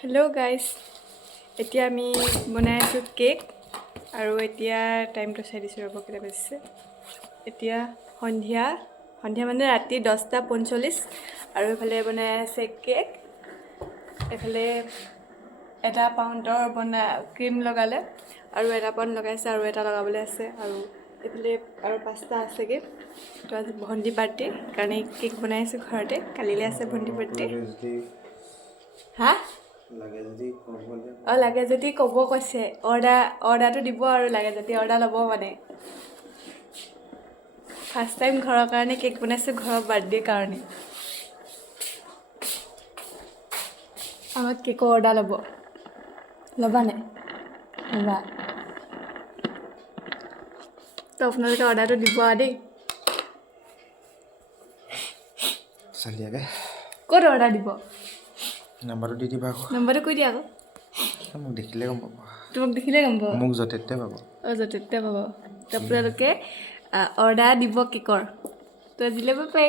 Hello' guys, এতিয়া আমি বনাই আছোঁ কেক আৰু এতিয়া টাইমটো চাই দিছোঁ ৰ'ব কেইটা বাজিছে। এতিয়া সন্ধিয়া মানে ৰাতি 10:45 আৰু এইফালে বনাই আছে কেক। এইফালে এটা পাউণ্ডৰ ক্ৰীম লগালে আৰু এটা পাউণ্ড লগাইছে আৰু এটা লগাবলৈ আছে আৰু এইফালে আৰু 5টা আছেগৈ। তো আজি ভণ্টি বাৰ্থডে কাৰণে কেক বনাই আছোঁ ঘৰতে। কালিলৈ আছে ভণ্টি বাৰ্থডে। হা লাগে যদি ক'ব কৈছে, অৰ্ডাৰটো দিব আৰু লাগে যদি অৰ্ডাৰ ল'ব মানে। ফাৰ্ষ্ট টাইম ঘৰৰ কাৰণে কেক বনাইছোঁ, ঘৰৰ বাৰ্থডেৰ কাৰণে। আমাক কেকৰ অৰ্ডাৰ ল'বা নাই? ল'বা। তো আপোনালোকে অৰ্ডাৰটো দিব আৰু দেই। চালিয়াকে ক'ত অৰ্ডাৰ দিব? নাম্বাৰটো দি দিবা আকৌ। নম্বৰটো কৈ দিয়া আকৌ। মোক দেখিলে গম পাব। তোমাক দেখিলে গম পাব? মোক য'তে ত'তে পাব। য'তে ত'তে পাব। আপোনালোকে অৰ্ডাৰ দিব কেকৰ, তো দিলে পাই।